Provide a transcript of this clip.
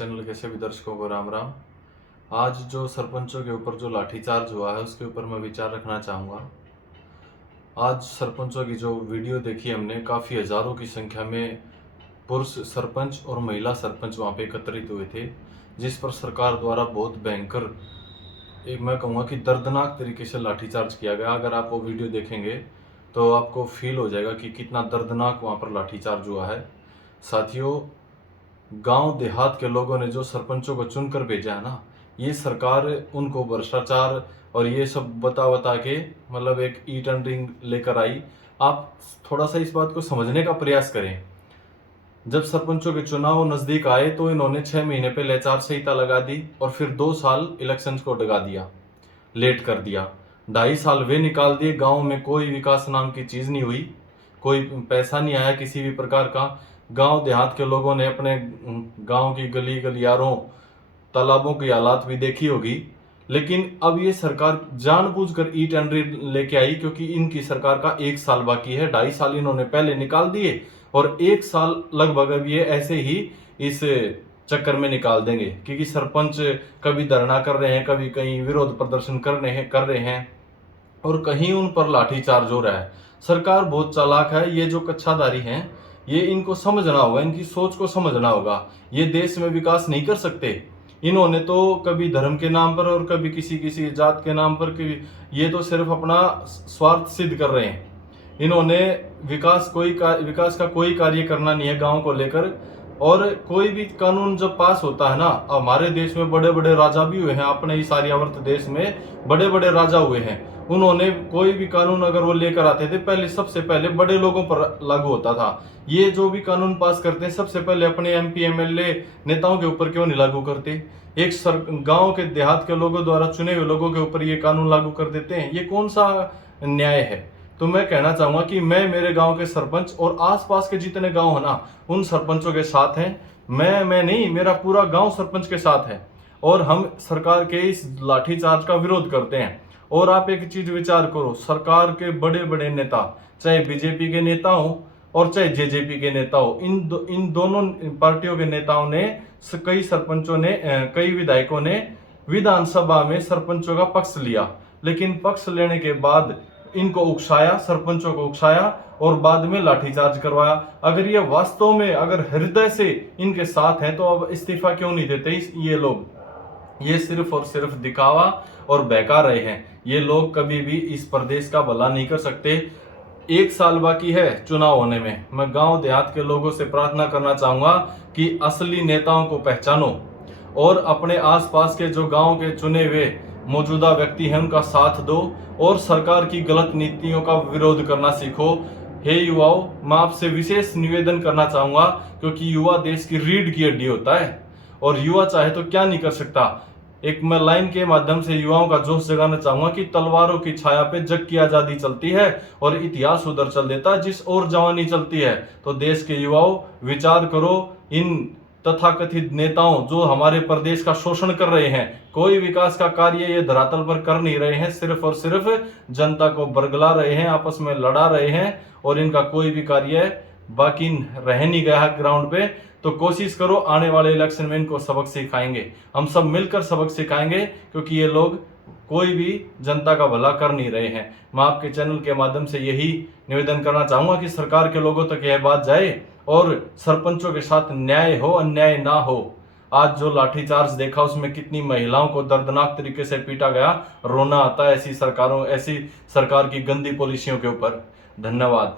Channel के सभी दर्शकों को राम राम। आज जो सरपंचों के ऊपर जो लाठीचार्ज हुआ है उसके ऊपर मैं विचार रखना चाहूँगा। आज सरपंचों की जो वीडियो देखी हमने, काफ़ी हज़ारों की संख्या में पुरुष सरपंच और महिला सरपंच वहाँ पे एकत्रित हुए थे, जिस पर सरकार द्वारा बहुत भयंकर, एक मैं कहूँगा कि दर्दनाक तरीके से लाठीचार्ज किया गया। अगर आप वो वीडियो देखेंगे तो आपको फील हो जाएगा कि कितना दर्दनाक वहाँ पर लाठीचार्ज हुआ है। साथियों, गांव देहात के लोगों ने जो सरपंचों को चुनकर भेजा है ना, ये सरकार उनको भ्रष्टाचार और ये सब बता बता के मतलब एक ईट एंड रिंग लेकर आई। आप थोड़ा सा इस बात को समझने का प्रयास करें। जब सरपंचों के चुनाव नजदीक आए तो इन्होंने 6 महीने पहले आचार संहिता लगा दी और फिर 2 साल इलेक्शन को डगा दिया, लेट कर दिया। 2.5 साल वे निकाल दिए, गांव में कोई विकास नाम की चीज नहीं हुई, कोई पैसा नहीं आया किसी भी प्रकार का। गांव देहात के लोगों ने अपने गांव की गली गलियारों, तालाबों की हालात भी देखी होगी। लेकिन अब ये सरकार जानबूझकर ईट एंड रीड लेके आई, क्योंकि इनकी सरकार का 1 साल बाकी है। 2.5 साल इन्होंने पहले निकाल दिए और 1 साल लगभग अब ये ऐसे ही इस चक्कर में निकाल देंगे, क्योंकि सरपंच कभी धरना कर रहे हैं, कभी कहीं विरोध प्रदर्शन कर रहे हैं और कहीं उन पर लाठीचार्ज हो रहा है। सरकार बहुत चालाक है। ये जो कच्छाधारी हैं, ये इनको समझना होगा, इनकी सोच को समझना होगा। ये देश में विकास नहीं कर सकते। इन्होंने तो कभी धर्म के नाम पर और कभी किसी किसी जात के नाम पर, ये तो सिर्फ अपना स्वार्थ सिद्ध कर रहे हैं। इन्होंने विकास का कोई कार्य करना नहीं है गांव को लेकर। और कोई भी कानून जब पास होता है ना, हमारे देश में बड़े बड़े राजा भी हुए हैं, अपने इस आर्यावर्त देश में बड़े बड़े राजा हुए हैं। उन्होंने कोई भी कानून अगर वो लेकर आते थे, पहले सबसे पहले बड़े लोगों पर लागू होता था। ये जो भी कानून पास करते हैं, सबसे पहले अपने एमपी एमएलए नेताओं के ऊपर क्यों नहीं लागू करते? एक गांव के देहात के लोगों द्वारा चुने हुए लोगों के ऊपर ये कानून लागू कर देते हैं। ये कौन सा न्याय है? तो मैं कहना चाहूंगा कि मैं मेरे गांव के सरपंच और आसपास के जितने गांव है ना, उन सरपंचों के साथ हैं। मैं नहीं, मेरा पूरा गांव सरपंच के साथ है और हम सरकार के इस लाठीचार्ज का विरोध करते हैं। और आप एक चीज विचार करो, सरकार के बड़े बड़े नेता, चाहे बीजेपी के नेता हो और चाहे जेजेपी के नेता हो, इन दोनों पार्टियों के नेताओं ने, कई सरपंचों ने, कई विधायकों ने विधानसभा में सरपंचों का पक्ष लिया। लेकिन पक्ष लेने के बाद इनको उकसाया, सरपंचों को उकसाया और बाद में लाठीचार्ज करवाया। अगर ये वास्तव में, अगर हृदय से इनके साथ हैं, तो अब इस्तीफा क्यों नहीं देते ये लोग? ये सिर्फ और सिर्फ दिखावा और बहका रहे हैं। ये लोग कभी भी इस प्रदेश का भला नहीं कर सकते। 1 साल बाकी है चुनाव होने में। मैं गांव देहात के लोगों से प्रार्थना करना चाहूंगा कि असली नेताओं को पहचानो और अपने आसपास के जो गांव के चुने हुए मौजूदा व्यक्ति हैं उनका साथ दो और सरकार की गलत नीतियों का विरोध करना सीखो। हे युवाओं, मैं आपसे विशेष निवेदन करना चाहूंगा, क्योंकि युवा देश की रीढ़ की हड्डी होता है और युवा चाहे तो क्या नहीं कर सकता। एक मैं लाइन के माध्यम से युवाओं का जोश जगाना चाहूंगा कि तलवारों की छाया पे जग की आजादी चलती है और इतिहास उधर चल देता है जिस ओर जवानी चलती है। तो देश के युवाओं, विचार करो। इन तथाकथित नेताओं जो हमारे प्रदेश का शोषण कर रहे हैं, कोई विकास का कार्य ये धरातल पर कर नहीं रहे हैं, सिर्फ और सिर्फ जनता को बरगला रहे हैं, आपस में लड़ा रहे हैं और इनका कोई भी कार्य बाकी रह नहीं गया है ग्राउंड पे। तो कोशिश करो, आने वाले इलेक्शन में इनको सबक सिखाएंगे, हम सब मिलकर सबक सिखाएंगे, क्योंकि ये लोग कोई भी जनता का भला कर नहीं रहे हैं। मैं आपके चैनल के माध्यम से यही निवेदन करना चाहूंगा कि सरकार के लोगों तक यह बात जाए और सरपंचों के साथ न्याय हो, अन्याय ना हो। आज जो लाठीचार्ज देखा उसमें कितनी महिलाओं को दर्दनाक तरीके से पीटा गया। रोना आता है ऐसी सरकार की गंदी पॉलिसियों के ऊपर। धन्यवाद।